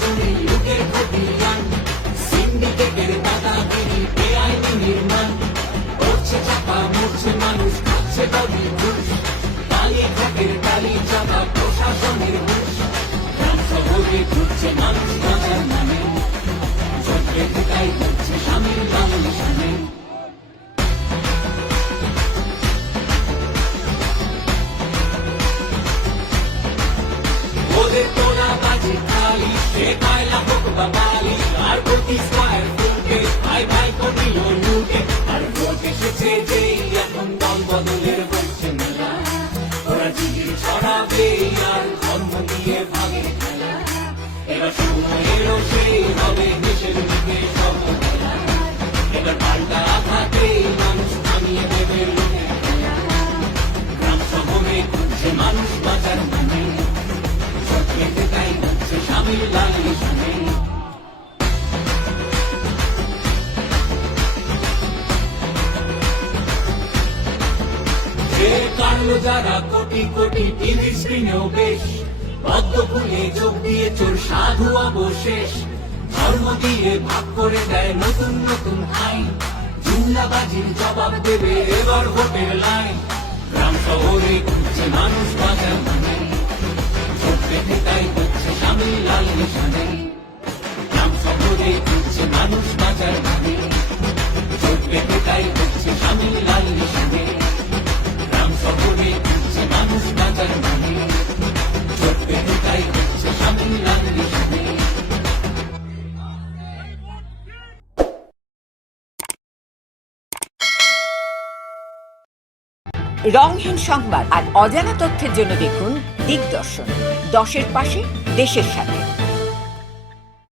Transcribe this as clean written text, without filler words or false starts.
জমি লুটের খতিয়ান, সিন্ডিকেটের দাদাগিরি, বেআইনি নির্মাণ, পড়ছে চাপা, মরছে মানুষ, খাচ্ছে দাবি ঘুষ, কালি খাটের টালি চাপা, প্রশাসনের ঘুষ, গ্রাম শহরে ঘুরছে মানুষ বাঁচার নামে, চোখে ঢুকাই ঘুরছে স্বামীর লালন সামনে। ওদের তোলা বাজি খালি, সে কয়লা হোক বা বালি, আর প্রতি স্কয়ার ফুটে ভাই ভাই করিল লুটে, আর ভোট এসেছে যেই এখন দল বদলের বলছে মেলা, ওরা জিগির ছড়াবে আর ধর্ম দিয়ে ভাগে খেলা, এবার সময় এলো সেই হবে দেশের দিকে সফলতা, এবার পাল্টা আঘাতে মানুষ থামিয়ে দেবে লোকের খেলা, গ্রাম শহরে ঘুরছে মানুষ বাঁচার মানে, স্বামীর লালন সামনে। যে কাটলো যারা কোটি কোটি টিভি স্ক্রিনেও বেশ, পদ্ম ফুলে চোখ দিয়ে চোর সাধু অবশেষ, ধর্ম দিয়ে ভাগ করে দেয় নতুন নতুন আইন, জুমলাবাজির জবাব দেবে এবার ভোটের লাইন, গ্রাম শহরে ঘুরছে মানুষ বাঁচার মানে, ভোট পেতে তাই হচ্ছে স্বামীর লালন সামনে, গ্রাম শহরে ঘুরছে মানুষ বাঁচার মানে, ভোট পেতে তাই হচ্ছে স্বামীর লালন সামনে, গ্রাম শহরে ঘুরছে মানুষ বাঁচার মানে, ভোট পেতে তাই হচ্ছে স্বামীর লালন সামনে। রংহীন সংবাদ আর অজানা তথ্যের জন্য দেখুন দিগদর্শন, 10-এর পাশে, দেশের সাথে।